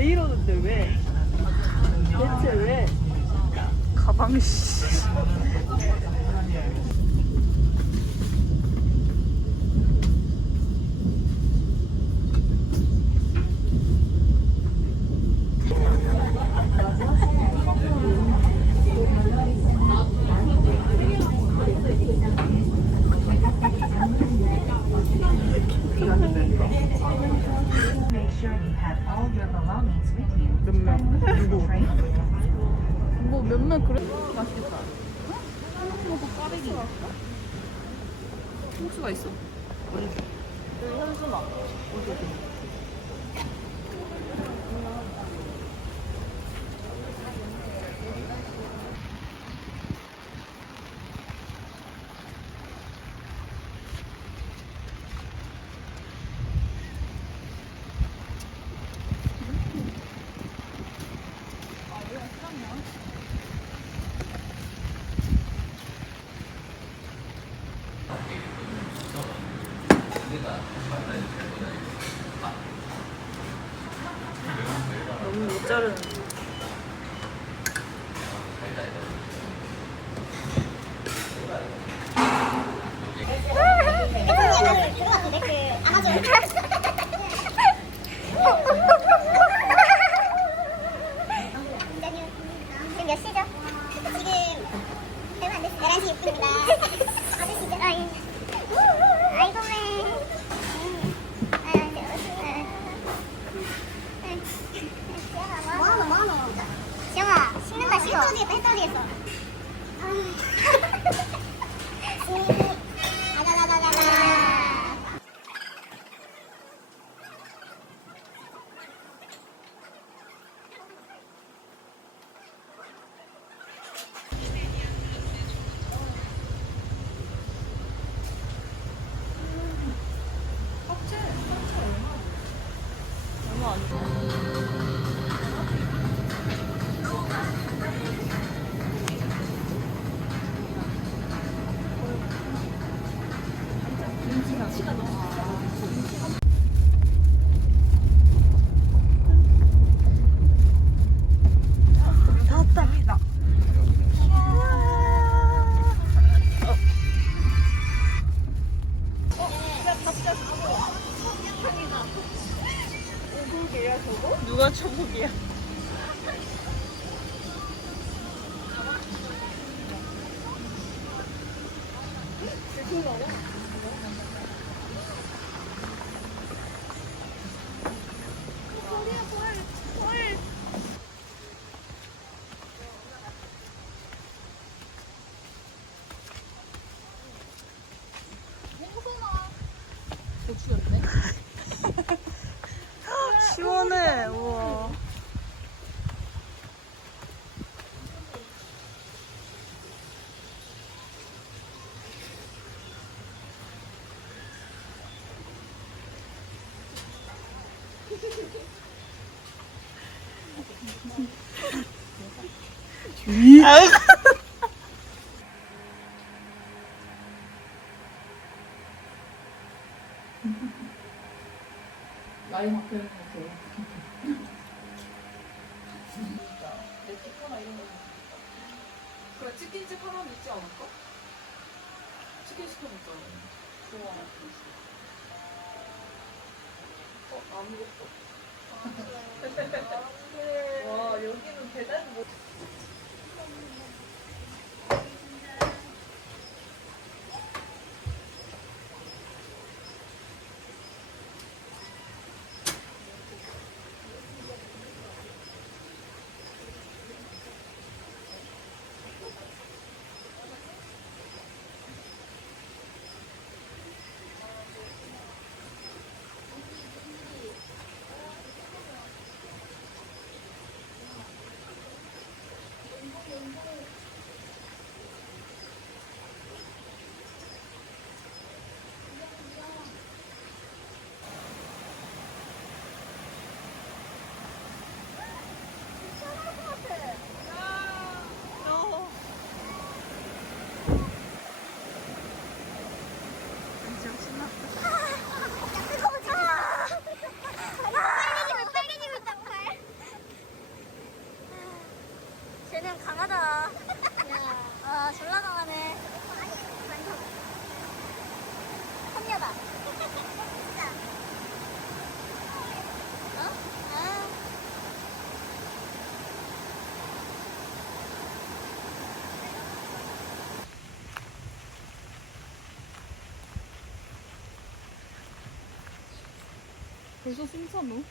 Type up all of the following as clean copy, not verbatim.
왜 이러는데 왜? 대체 왜? 가방이 씨. 뭐 몇몇 그래 맛있겠다. 이것도 까베기. 호수가 있어? 여기 현수막. 어디? 너무 못 자르는. 그거 같은데? 그 아마존 지금 몇 시죠? 지금 얼마 안 됐어요. 11시 6분입니다. 아저씨죠? 아이고 뭐하노 지영아 식는다 식어 햇떨리겠어 얼마 안 줘. 누가 초복이야? 고추였네. 시원해. 우와. 나이 막 되는 거 그래 치킨집 하나 있지 않을까? 치킨 시켜먹자. 좋아. 아무것도. 와 여기는 대단히 뭐. 그냥 강하다. 야. 아, 졸라 강하네. 선녀다. 진짜. 어? 아. 벌써 숨차노?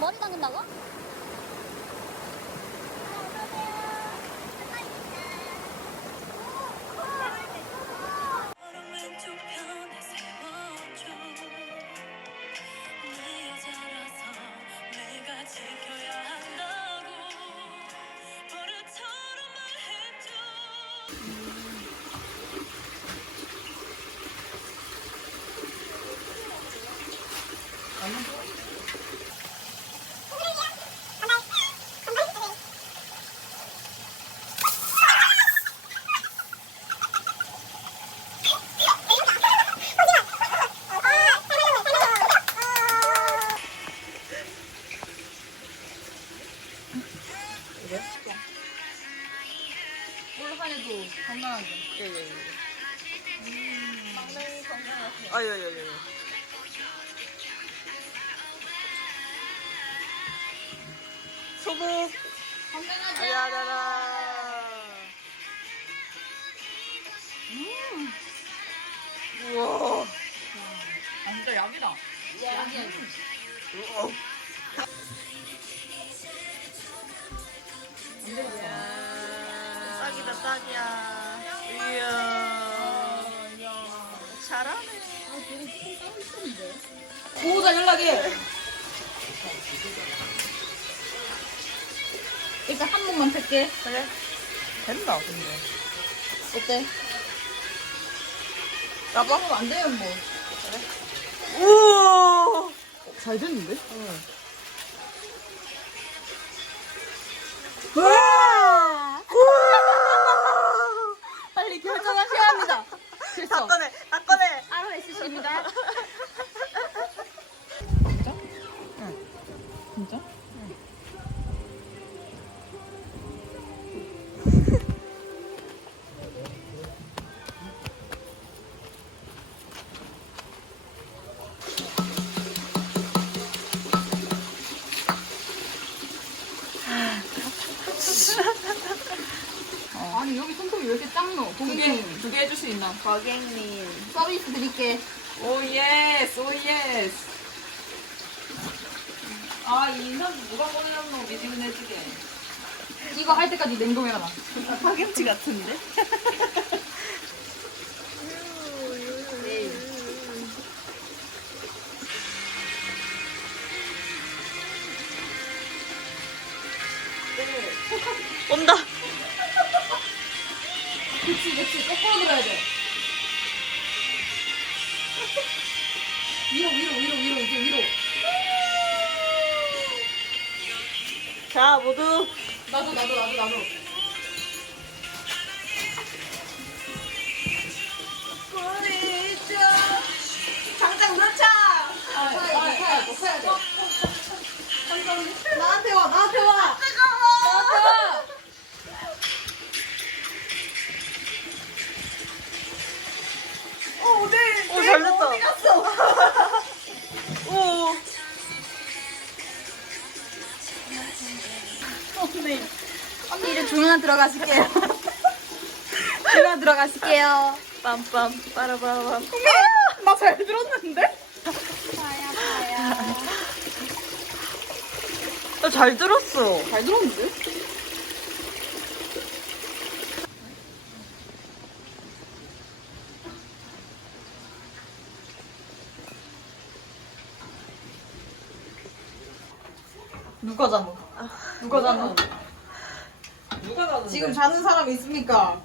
머리 감는다고? 왼쪽 편에 세워줘 내 여자라서 내가 지켜야 한다고 버릇처럼 말해줘 올 한해도 건강하게. 예예예. 막내 건강하게. 아예예예. 소복. 건강하자. 야라라. 우와. 아, 진짜 약이다. 약이야, 이거. 우와. 딱이다 딱이야. 이야. 잘하네. 보호자 연락해. 일단 한 번만 팰게. 그래. 된다 근데. 어때? 나봐. 안 되면 뭐. 우와. 잘 됐는데? 우와. 빨리 결정하셔야 합니다. 됐어. 다 꺼내. 다 꺼내. 따로 있으십니다. 진짜? 응. 진짜? 아니 여기 손톱이 왜 이렇게 작노? 고객님 두 개 해줄 수 있나? 고객님. 서비스 드릴게. 오 예스. 오 예스. 아, 이 인상 누가 보내놨노? 미지근해지게. 이거 할 때까지 냉동해놔. 파김치 같은데? 온다. 그치 거꾸로 들어야 돼. 위로 이제 위로. 자, 모두. 나도. 부딪혀. 당장 넣자. 커야 돼. 나한테 와. 나한테 와. 오, 잘 됐다. 어디 갔어? 오. 언니 이제 조용한 들어가실게요. 조용한 들어가실게요. 빰빰 빠라바밤. 나 잘 들었는데? 나 잘 들었어. 잘 들었는데? 누가 자노? 누가 자노? 누가 가는데? 지금 자는 사람 있습니까?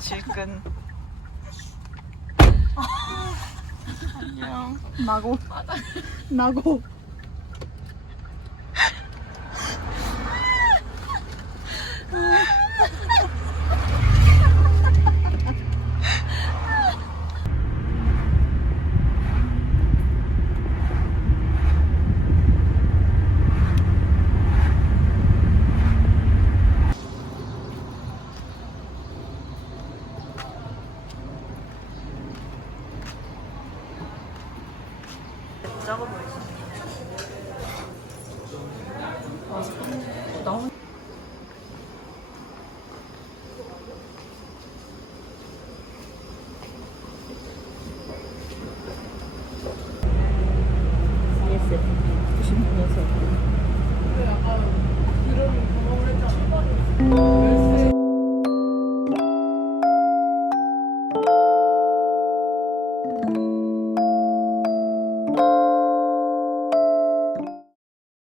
질끈. 안녕. 나고. 작아 보이지? 너무 ESFP 96년생.